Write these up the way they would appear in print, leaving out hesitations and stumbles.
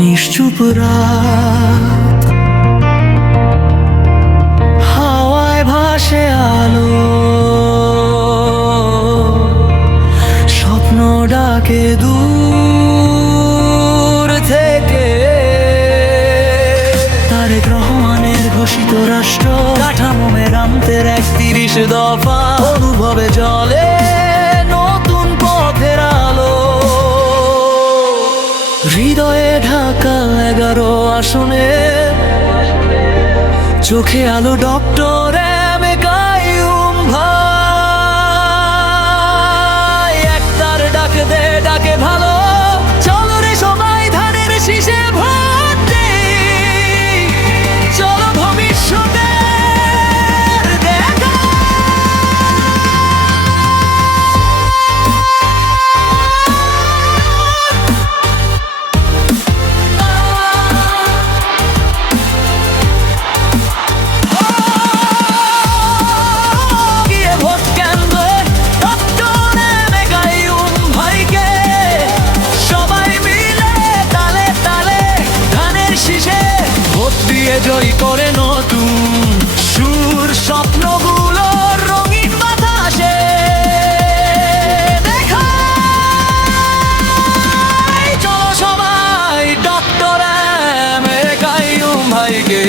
নিশ্চুপ রাত, হাওয়ায় ভাসে আলো, স্বপ্ন ডাকে দূর থেকে। তারেক রহমানের ঘোষিত রাষ্ট্র কাঠামো মেরামতের 31 দফা, অনুভবে জলে নতুন পথের আলো। হৃদয়ে ঢাকা 11 আসনে, চোখে আলো ডক্টর এম এ কাইয়ুম ভাই। একটার ডাক দে ডাকে ভালো, চলো রে সবাই ধানের শীষে ভোট দেই, চলো ভবিষ্যতের দেখা। জয় করে নতুন সুর, স্বপ্নগুলো রঙিন বাতাসে দেখা। চলো সবাই ডক্টর এম এ কাইয়ুম ভাইকে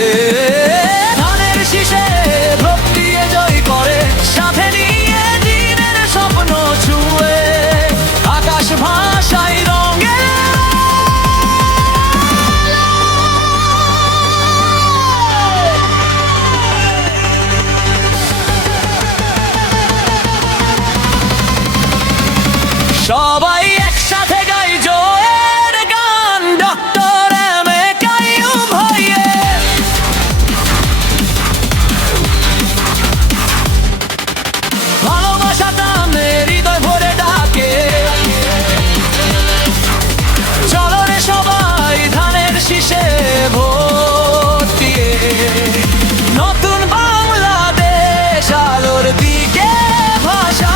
ধানের শীষে ভোট দিয়ে জয় করে, সাথে নিয়ে দিনের স্বপ্ন ছুঁয়ে আকাশ ভাষায় রঙে। সবাই একসাথে গাই জয়ের গান, ডক্টর এম এ কাইয়ুম ভাইয়ের। ভালোবাসা টানে হৃদয় ভরে ডাকে, চলো রে সবাই ধানের শীষে ভোট দিয়ে নতুন বাংলাদেশ আলোর দিকে ভাষা।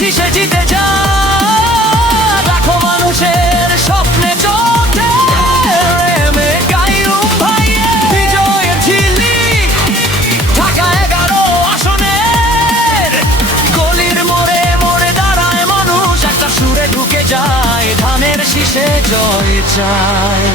শীষে জিতে যা লাখো মানুষের স্বপ্নে চোখে এম এ কাইয়ুম ভাইয়ের বিজয়ের ঝিল্লি। ঢাকা 11 আসনের গলির মোড়ে মোড়ে দাঁড়ায় মানুষ, একটা সুরে ঢুকে যায় ধানের শীষে জয় চায়।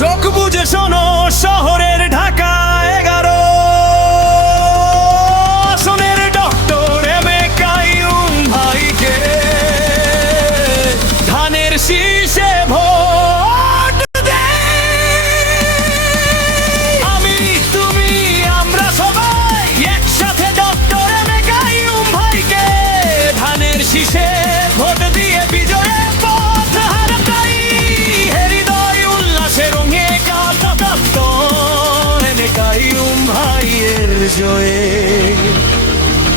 চোখ বুঝে শোনো শহরের ঢাকা 11 আসনের ডক্টর এম এ কাইয়ুম ভাইকে ধানের শীষে ভোট দেই। আমি তুমি আমরা সবাই একসাথে ডক্টর এম এ কাইয়ুম ভাইকে ধানের শীষে ভোট দিয়ে বিজয়ের পথ হারাই। হৃদয় উল্লাসে রঙে কাটা ডক্টর এম এ কাইয়ুম ভাইয়ের জয়ে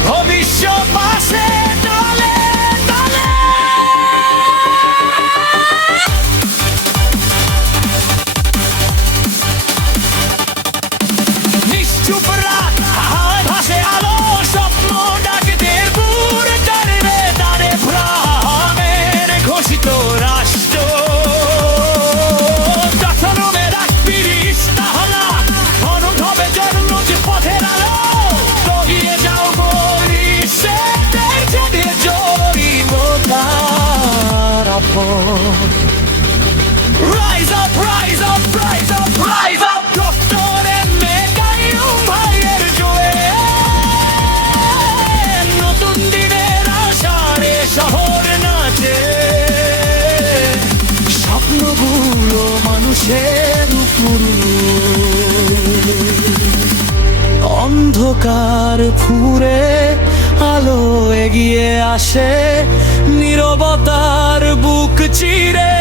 ভবিষ্যৎ পাশে তলে তলে। নিশ্চুপ রাত, হাওয়ায় ভাসে আলো, স্বপ্ন ডাকে দূর টানবে তারে প্রাণের ঘোষিত রাষ্ট্র। গঠন মেরা 31 তাহলা অনুভব আকাশের উপর অন্ধকার ফুরে আলো এগিয়ে আসে নীরবতার বুক চিরে